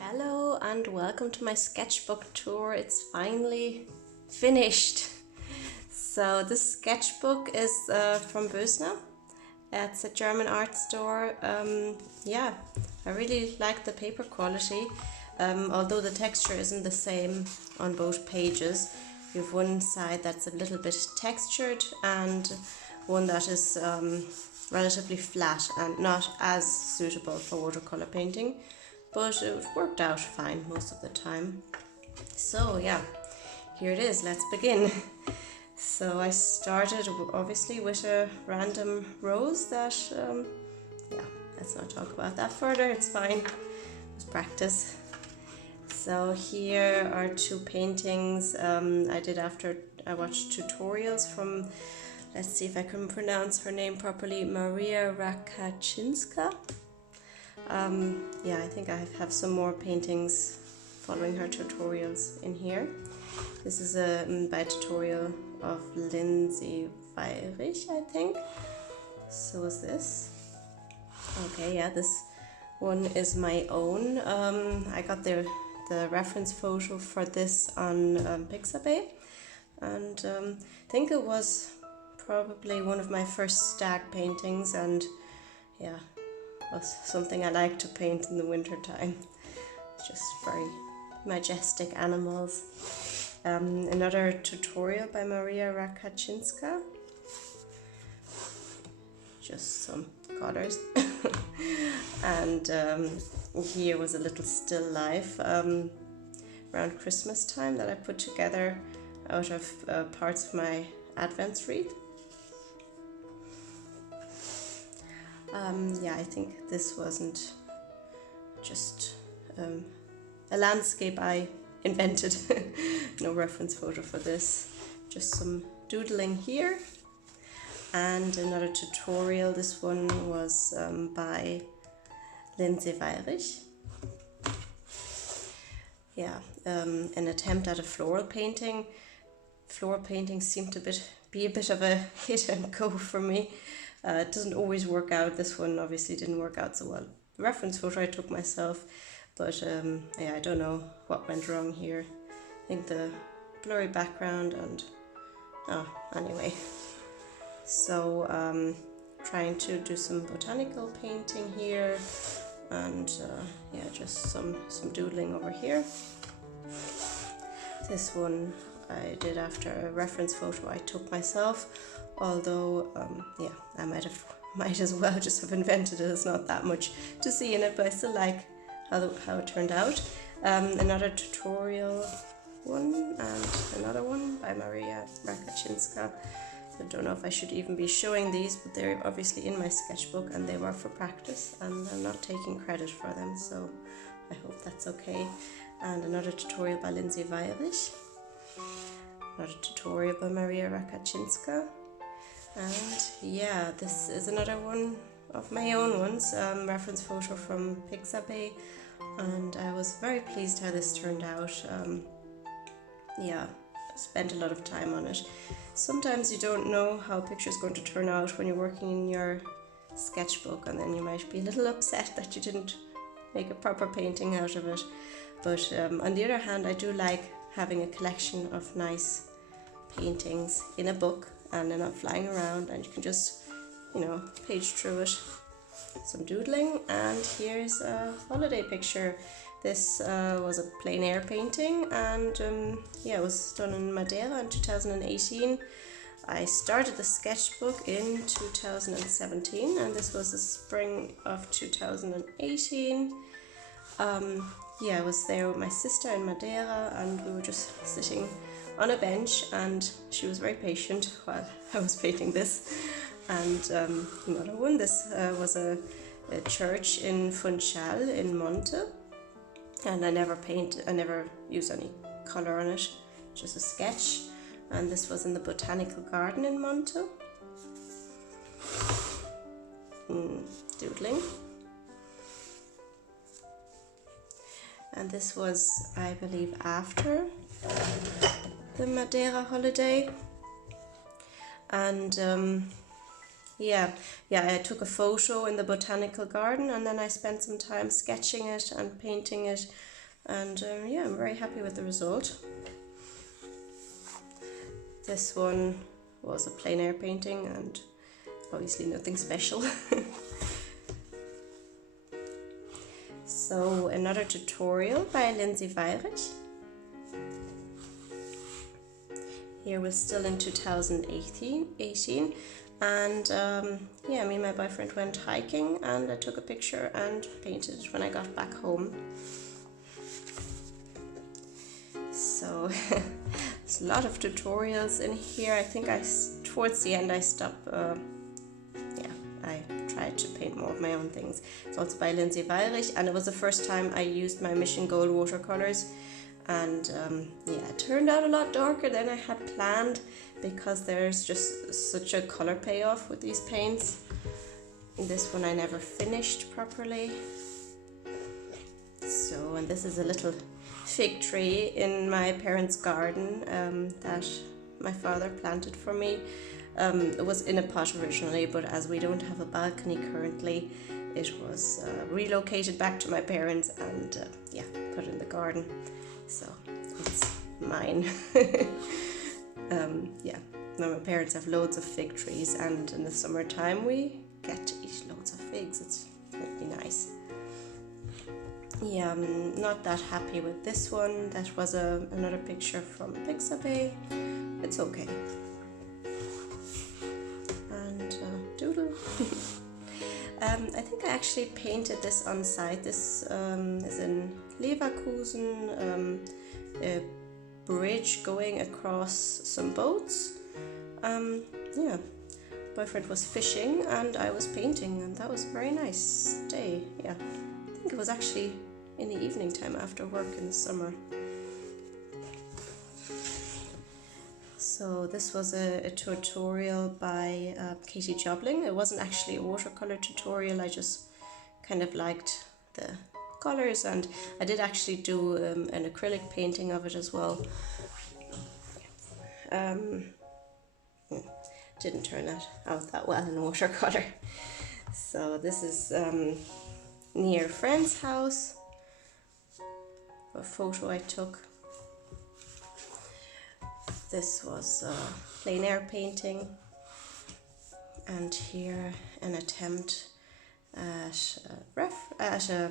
Hello and welcome to my sketchbook tour. It's finally finished. So this sketchbook is from Bösner. It's a German art store. Yeah, I really like the paper quality. Although the texture isn't the same on both pages. You have one side that's a little bit textured and one that is relatively flat and not as suitable for watercolor painting, but it worked out fine most of the time. So yeah, here it is, let's begin. So I started obviously with a random rose that, yeah, let's not talk about that further, it's fine, it's practice. So here are two paintings I did after I watched tutorials from, let's see if I can pronounce her name properly, Madeira. Yeah, I think I have some more paintings following her tutorials in here. This is by tutorial of Lindsay Weirich, I think. So is this. Okay, yeah, this one is my own. I got the reference photo for this on Pixabay, and I think it was probably one of my first stag paintings, and yeah, was something I like to paint in the winter time. It's just very majestic animals. Another tutorial by Maria Rakachinska. Just some colors. And here was a little still life around Christmas time that I put together out of parts of my Advent wreath. Yeah, I think this wasn't just a landscape I invented. No reference photo for this, just some doodling here. And another tutorial, this one was by Lindsay Weirich. Yeah, an attempt at a floral painting. Floral paintings seem to be a bit of a hit and go for me. It doesn't always work out. This one obviously didn't work out so well. The reference photo I took myself, but yeah, I don't know what went wrong here. I think the blurry background and anyway. So trying to do some botanical painting here, and yeah, just some doodling over here. This one I did after a reference photo I took myself, although yeah, I might as well just have invented it. There's not that much to see in it, but I still like how it turned out. Another tutorial one and another one by Maria Rakachinska. I don't know if I should even be showing these, but they're obviously in my sketchbook and they were for practice, and I'm not taking credit for them, so I hope that's okay. And another tutorial by Lindsay Weirich. Another tutorial by Maria Rakachinska. And yeah, this is another one of my own ones, reference photo from Pixabay, and I was very pleased how this turned out. Yeah, spent a lot of time on it. Sometimes you don't know how a picture is going to turn out when you're working in your sketchbook, and then you might be a little upset that you didn't make a proper painting out of it. But on the other hand, I do like having a collection of nice paintings in a book, and they're not flying around, and you can just, you know, page through it. Some doodling, and here's a holiday picture. This was a plein air painting, and yeah, it was done in Madeira in 2018. I started the sketchbook in 2017, and this was the spring of 2018. Yeah, I was there with my sister in Madeira, and we were just sitting on a bench, and she was very patient while I was painting this. And another one, this was a church in Funchal in Monte, and I never used any colour on it, just a sketch. And this was in the Botanical garden in Monte. Doodling. And this was, I believe, after the Madeira holiday. And Yeah, I took a photo in the botanical garden, and then I spent some time sketching it and painting it, and yeah, I'm very happy with the result. This one was a plein air painting, and obviously nothing special. So another tutorial by Lindsay Weirich. Here we're still in 2018, and yeah, me and my boyfriend went hiking, and I took a picture and painted it when I got back home. So there's a lot of tutorials in here. I think towards the end I stopped. I tried to paint more of my own things. It's also by Lindsay Weirich, and it was the first time I used my Mission Gold watercolors. And yeah, it turned out a lot darker than I had planned, because there's just such a color payoff with these paints. This one I never finished properly. So, and this is a little fig tree in my parents' garden that my father planted for me. It was in a pot originally, but as we don't have a balcony currently, it was relocated back to my parents and yeah, put in the garden. So it's mine. Yeah, now my parents have loads of fig trees, and in the summertime we get to eat loads of figs. It's really nice. Yeah, I'm not that happy with this one. That was another picture from Pixabay. It's okay. And doodle. I think I actually painted this on site. This is in Leverkusen, a bridge going across some boats. Yeah, boyfriend was fishing and I was painting, and that was a very nice day. Yeah, I think it was actually in the evening time after work in the summer. So this was a tutorial by Katie Jobling. It wasn't actually a watercolor tutorial, I just kind of liked the colors, and I did actually do an acrylic painting of it as well. Didn't turn out that well in watercolor. So this is near a friend's house, a photo I took. This was a plein air painting, and here an attempt at a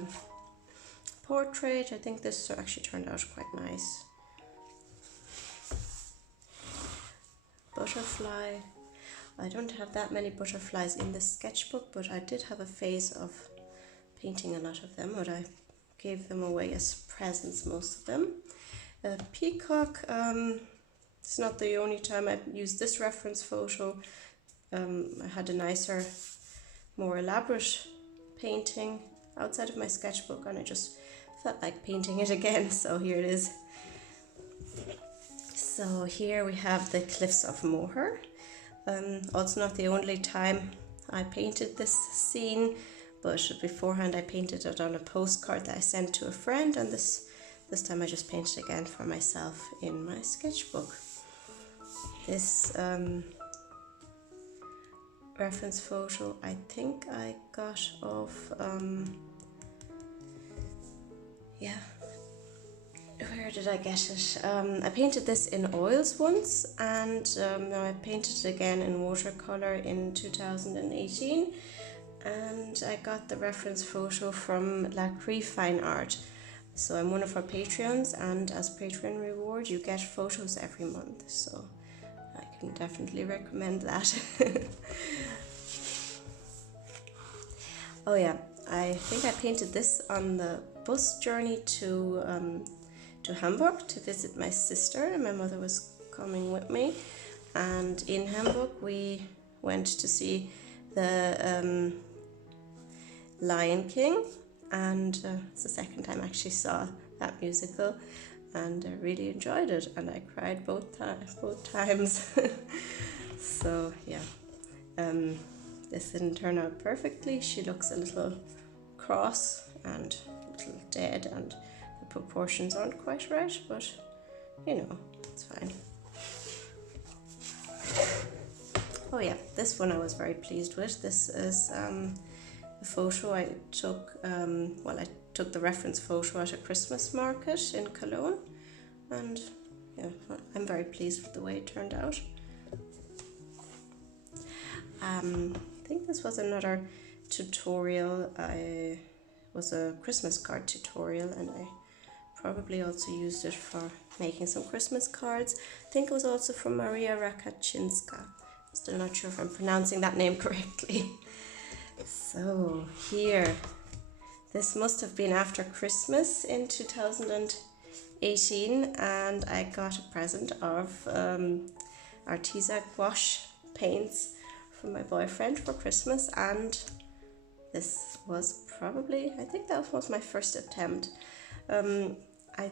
portrait. I think this actually turned out quite nice. Butterfly. I don't have that many butterflies in this sketchbook, but I did have a phase of painting a lot of them, but I gave them away as presents, most of them. A peacock. It's not the only time I've used this reference photo. I had a nicer, more elaborate painting outside of my sketchbook, and I just felt like painting it again, so here it is. So here we have the Cliffs of Moher. Also not the only time I painted this scene, but beforehand I painted it on a postcard that I sent to a friend, and this time I just painted again for myself in my sketchbook. This reference photo I think I got off, yeah, where did I get it? I painted this in oils once, and now I painted it again in watercolor in 2018, and I got the reference photo from La Cree Fine Art. So I'm one of her Patreons, and as Patreon reward you get photos every month, so I can definitely recommend that. Oh yeah, I think I painted this on the bus journey to Hamburg to visit my sister, and my mother was coming with me. And in Hamburg we went to see the Lion King, and it's the second time I actually saw that musical, and I really enjoyed it, and I cried both times. So yeah, this didn't turn out perfectly. She looks a little cross and a little dead, and the proportions aren't quite right, but you know, it's fine. Oh yeah, this one I was very pleased with. This is a photo I took, well, I took the reference photo at a Christmas market in Cologne, and yeah, I'm very pleased with the way it turned out. I think this was another tutorial. I was a Christmas card tutorial, and I probably also used it for making some Christmas cards. I think it was also from Maria Rakaczynska. Still not sure if I'm pronouncing that name correctly. So here, this must have been after Christmas in 2018, and I got a present of Arteza gouache paints from my boyfriend for Christmas, and this was probably, I think that was my first attempt. I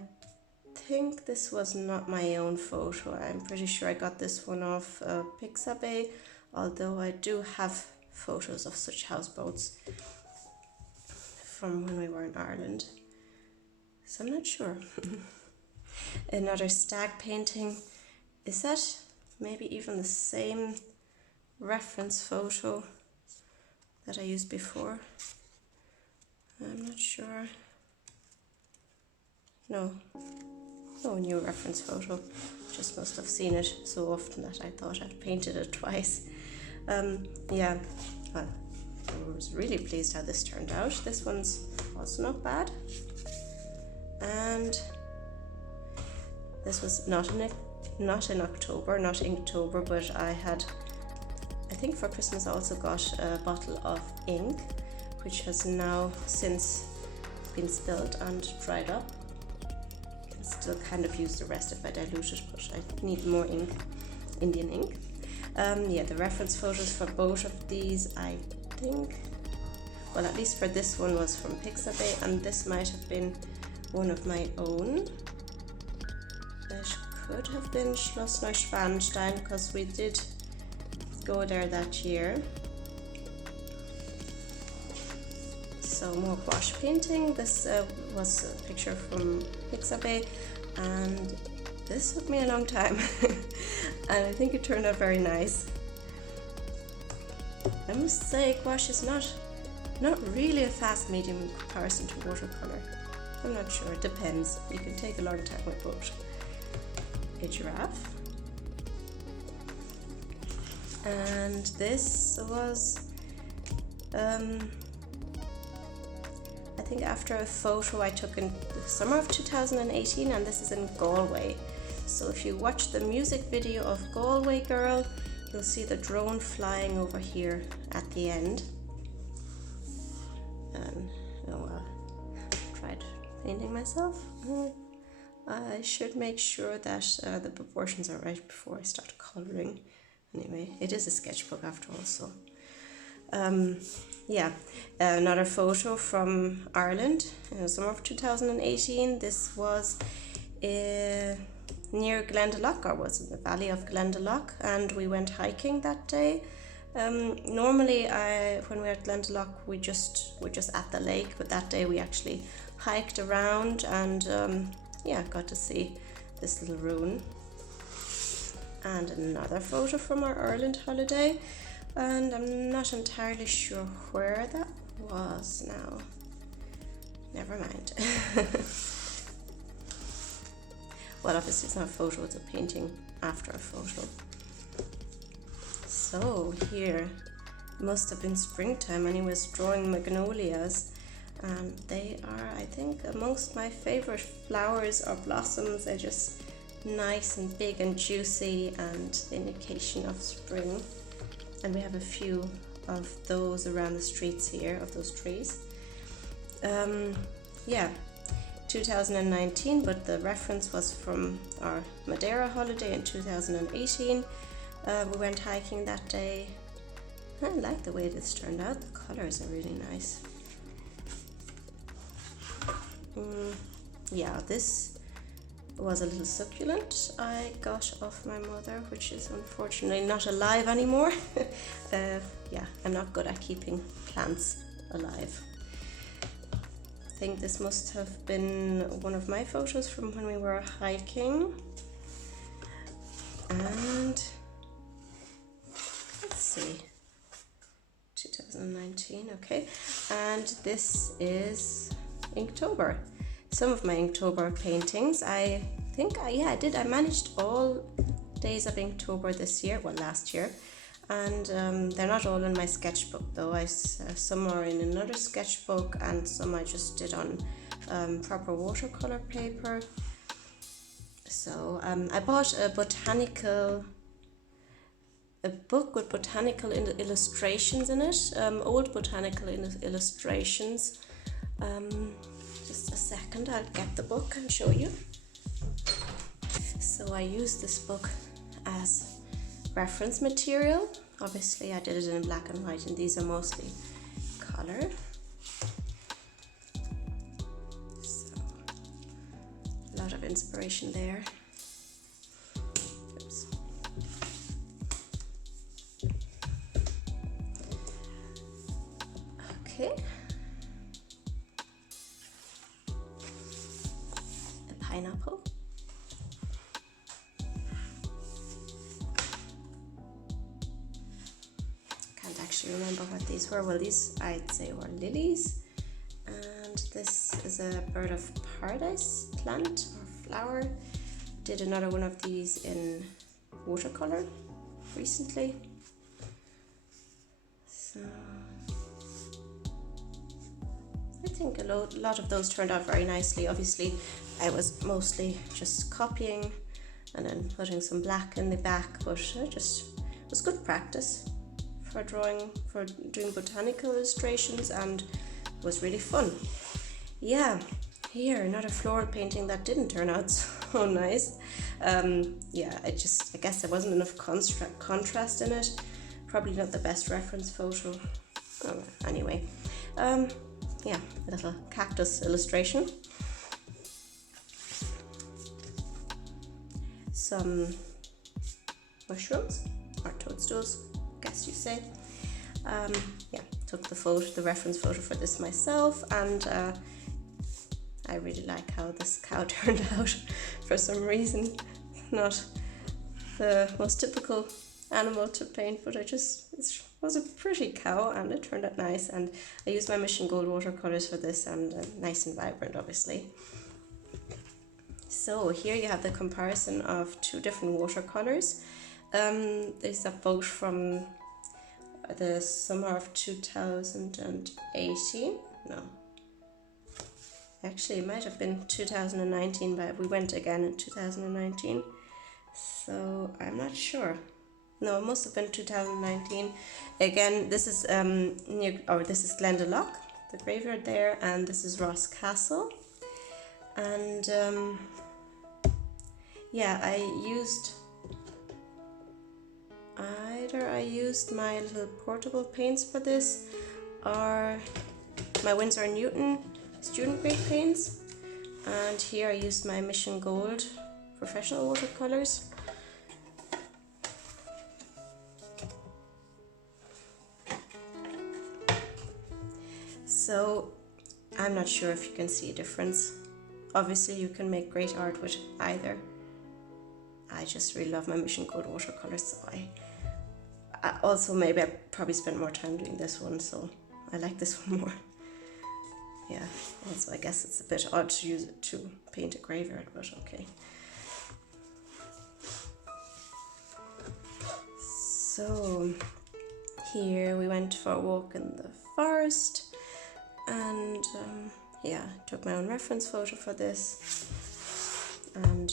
think this was not my own photo. I'm pretty sure I got this one off Pixabay, although I do have photos of such houseboats from when we were in Ireland, so I'm not sure. Another stag painting. Is that maybe even the same reference photo that I used before? I'm not sure. No new reference photo. Just must have seen it so often that I thought I'd painted it twice. Yeah, well, I was really pleased how this turned out. This one's also not bad. And this was not in October, but I think for Christmas I also got a bottle of ink, which has now since been spilled and dried up. I can still kind of use the rest if I dilute it, but I need more ink, Indian ink. Yeah, the reference photos for both of these, I think, well, at least for this one was from Pixabay, and this might have been one of my own. It could have been Schloss Neuschwanstein, because we did go there that year. So more gouache painting. This was a picture from Pixabay, and this took me a long time and I think it turned out very nice. I must say gouache is not really a fast medium in comparison to watercolour. I'm not sure, it depends. You can take a long time with both. A giraffe. And this was I think after a photo I took in the summer of 2018, and this is in Galway. So if you watch the music video of Galway Girl, you'll see the drone flying over here at the end. And tried painting myself. I should make sure that the proportions are right before I start colouring. Anyway, it is a sketchbook after all, so yeah, another photo from Ireland in the summer of 2018. This was near Glendalough, or was in the valley of Glendalough, and we went hiking that day. Normally, when we were at Glendalough, we're just at the lake, but that day we actually hiked around and yeah, got to see this little ruin. And another photo from our Ireland holiday, and I'm not entirely sure where that was now. Never mind. Well, obviously it's not a photo, it's a painting after a photo. So here, must have been springtime, and he was drawing magnolias, and they are, I think, amongst my favorite flowers or blossoms. They're just nice and big and juicy, and the indication of spring. And we have a few of those around the streets here, of those trees. Yeah, 2019, but the reference was from our Madeira holiday in 2018. We went hiking that day. I like the way this turned out. The colors are really nice. Yeah, this was a little succulent I got off my mother, which is unfortunately not alive anymore. Yeah, I'm not good at keeping plants alive. I think this must have been one of my photos from when we were hiking. And let's and this is Inktober. Some of my Inktober paintings, I think, I did. I managed all days of Inktober this year, well, last year, and they're not all in my sketchbook though. Some are in another sketchbook, and some I just did on proper watercolor paper. So I bought a book with botanical illustrations in it, old botanical illustrations. Just a second, I'll get the book and show you. So I used this book as reference material. Obviously I did it in black and white, and these are mostly color. So a lot of inspiration there. Oops. Okay. A pineapple. Remember what these were. Well, these I'd say were lilies, and this is a bird of paradise plant or flower. Did another one of these in watercolor recently. So I think a lot of those turned out very nicely. Obviously I was mostly just copying and then putting some black in the back, but it was good practice for doing botanical illustrations, and was really fun. Yeah, here another floral painting that didn't turn out so nice. Yeah, I guess there wasn't enough contrast in it. Probably not the best reference photo. Oh, anyway, yeah, a little cactus illustration. Some mushrooms or toadstools, guess you say. Yeah, took the reference photo for this myself, and I really like how this cow turned out. For some reason, not the most typical animal to paint, but it was a pretty cow, and it turned out nice. And I used my Mission Gold watercolors for this, and nice and vibrant, obviously. So here you have the comparison of two different watercolors. These are both from the summer of 2018. No, actually it might have been 2019, but we went again in 2019, so I'm not sure. No, it must have been 2019 again. This is this is Glendalough, the graveyard there, and this is Ross Castle. And yeah, I used my little portable paints for this, or my Winsor & Newton student grade paints, and here I used my Mission Gold professional watercolors. So I'm not sure if you can see a difference. Obviously you can make great art with either. I just really love my Mission Gold watercolors, so I also, maybe I probably spent more time doing this one, so I like this one more. Yeah, also I guess it's a bit odd to use it to paint a graveyard, but okay. So here we went for a walk in the forest, and yeah, took my own reference photo for this. And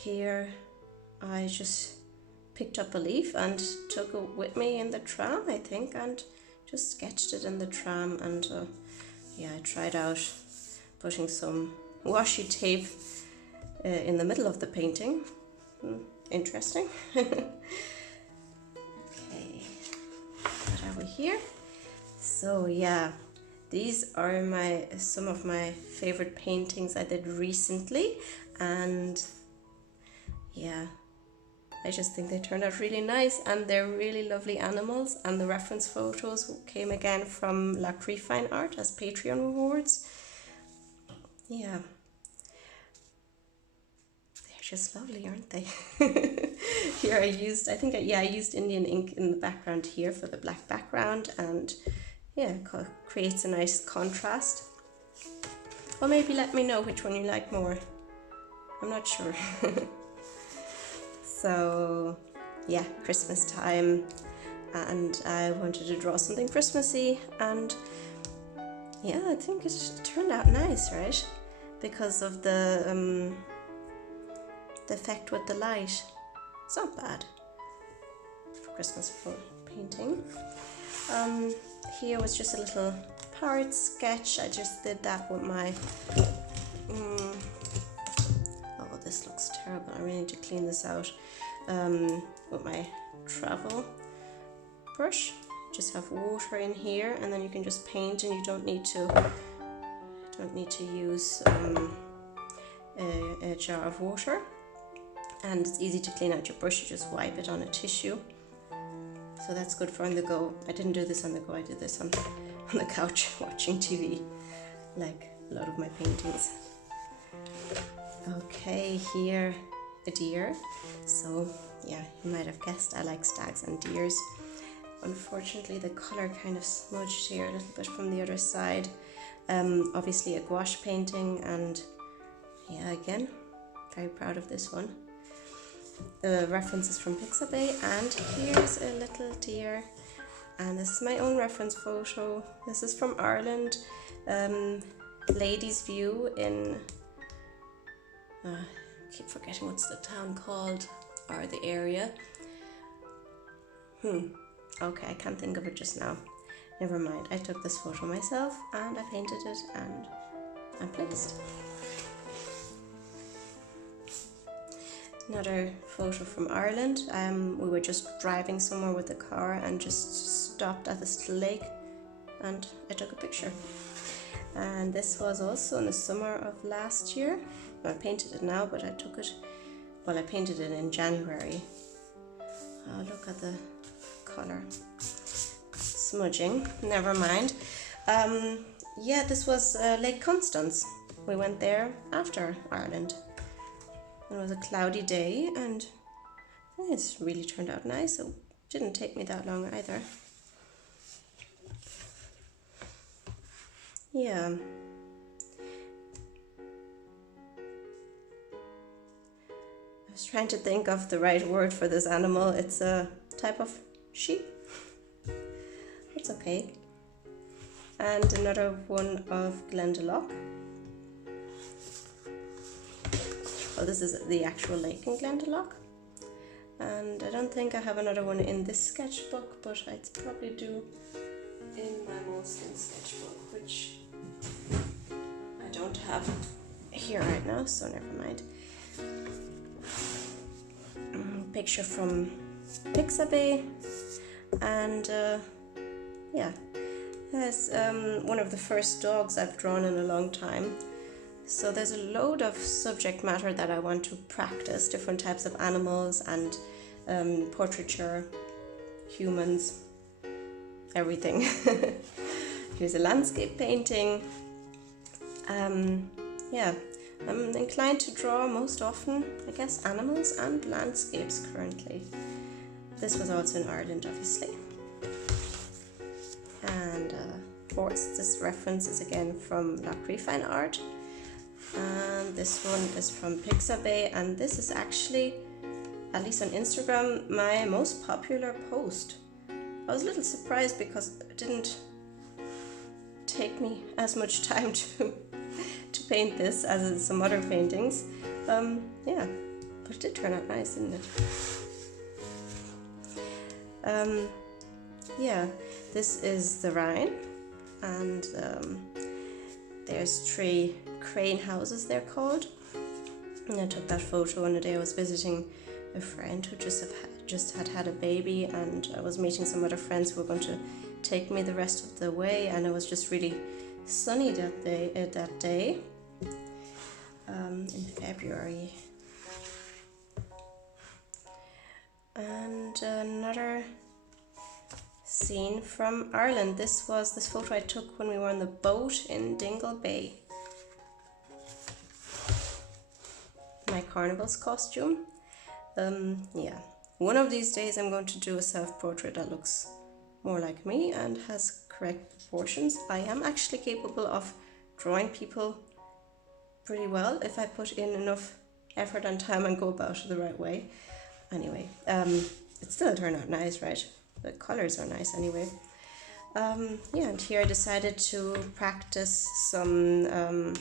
here I just picked up a leaf and took it with me in the tram, I think, and just sketched it in the tram. And yeah, I tried out putting some washi tape in the middle of the painting. Interesting. Okay, what are we here? So yeah, these are some of my favorite paintings I did recently, and yeah, I just think they turned out really nice, and they're really lovely animals. And the reference photos came again from La Cree Fine Art as Patreon rewards. Yeah, they're just lovely, aren't they? Here I used Indian ink in the background here for the black background, and yeah, creates a nice contrast. Or maybe let me know which one you like more. I'm not sure. So yeah, Christmas time, and I wanted to draw something Christmassy, and yeah, I think it turned out nice, right? Because of the effect with the light. It's not bad for Christmas painting. Here was just a little parrot sketch. I just did that with my oh, this looks terrible. I really need to clean this out. With my travel brush. Just have water in here, and then you can just paint, and you don't need to use a jar of water. And it's easy to clean out your brush. You just wipe it on a tissue. So that's good for on the go. I didn't do this on the go. I did this on the couch watching TV, like a lot of my paintings. Okay, here a deer. So yeah, you might have guessed I like stags and deers. Unfortunately, the color kind of smudged here a little bit from the other side. Obviously a gouache painting, and yeah, again, very proud of this one. The reference is from Pixabay, and here's a little deer, and this is my own reference photo. This is from Ireland, ladies' view in I keep forgetting what's the town called, or the area. Okay, I can't think of it just now. Never mind. I took this photo myself, and I painted it, and I'm pleased. Another photo from Ireland. We were just driving somewhere with the car and just stopped at this little lake, and I took a picture. And this was also in the summer of last year. I painted it now, but I took it, well, I painted it in January. Oh, look at the color. Smudging, never mind. Yeah, this was Lake Constance. We went there after Ireland. It was a cloudy day, and it's really turned out nice. It didn't take me that long either. Yeah. I was trying to think of the right word for this animal. It's a type of sheep. It's okay. And another one of Glendalough. Oh, this is the actual lake in Glendalough. And I don't think I have another one in this sketchbook, but I'd probably do in my Moleskine sketchbook, which I don't have here right now, so never mind. Picture from Pixabay, and yeah, that's one of the first dogs I've drawn in a long time. So there's a load of subject matter that I want to practice, different types of animals and portraiture, humans, everything. Here's a landscape painting. Yeah, I'm inclined to draw most often, I guess, animals and landscapes currently. This was also in Ireland, obviously. And forest, this reference is again from Lacry Fine Art. And this one is from Pixabay, and this is actually, at least on Instagram, my most popular post. I was a little surprised because it didn't take me as much time to paint this as in some other paintings. Yeah, but it did turn out nice, didn't it? Yeah, this is the Rhine, and there's 3 crane houses, they're called. And I took that photo on the day I was visiting a friend who just had a baby, and I was meeting some other friends who were going to take me the rest of the way, and it was just really sunny that day in February. And another scene from Ireland. This photo I took when we were on the boat in Dingle Bay. My carnival's costume. Yeah, one of these days I'm going to do a self-portrait that looks more like me and has correct proportions. I am actually capable of drawing people pretty well if I put in enough effort and time and go about it the right way. Anyway, it still turned out nice, right? The colors are nice anyway. Yeah, and here I decided to practice some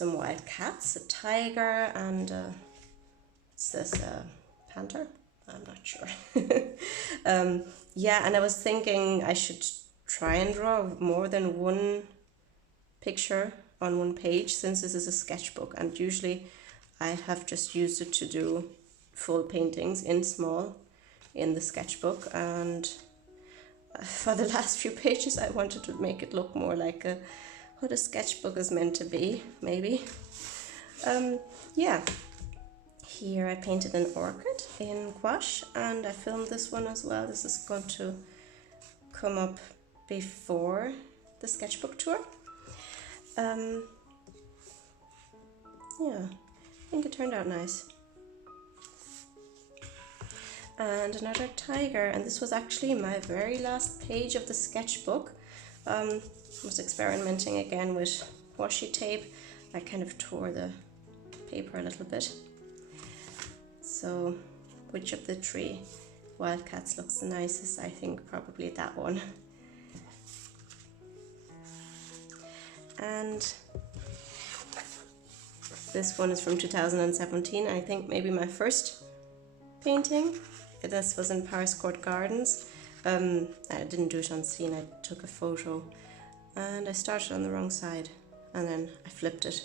wild cats, a tiger, and what's this, panther? I'm not sure. Yeah, and I was thinking I should try and draw more than one picture on one page, since this is a sketchbook, and usually I have just used it to do full paintings in small in the sketchbook, and for the last few pages I wanted to make it look more like what a sketchbook is meant to be, maybe. Yeah, here I painted an orchid in gouache, and I filmed this one as well. This is going to come up before the sketchbook tour. Yeah, I think it turned out nice. And another tiger, and this was actually my very last page of the sketchbook. I was experimenting again with washi tape. I kind of tore the paper a little bit. So, which of the three wildcats looks the nicest? I think probably that one. And this one is from 2017. I think maybe my first painting. This was in Paris Court Gardens. I didn't do it on scene, I took a photo and I started on the wrong side and then I flipped it.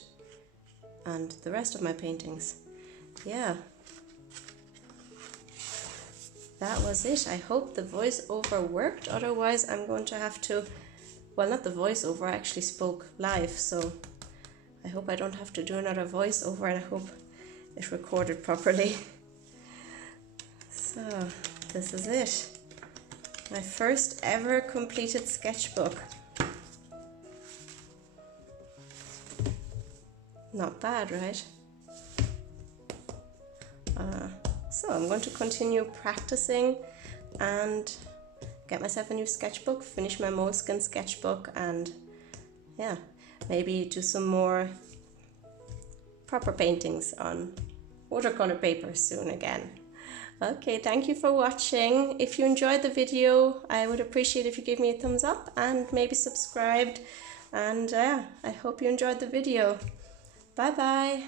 And the rest of my paintings, yeah, that was it. I hope the voiceover worked, otherwise I'm going to have to, well, not the voiceover, I actually spoke live, so I hope I don't have to do another voiceover, and I hope it recorded properly. So, this is it. My first ever completed sketchbook. Not bad, right? So I'm going to continue practicing and get myself a new sketchbook, finish my moleskin sketchbook, and yeah, maybe do some more proper paintings on watercolor paper soon again. Okay, thank you for watching. If you enjoyed the video, I would appreciate if you give me a thumbs up and maybe subscribed. And I hope you enjoyed the video. Bye bye.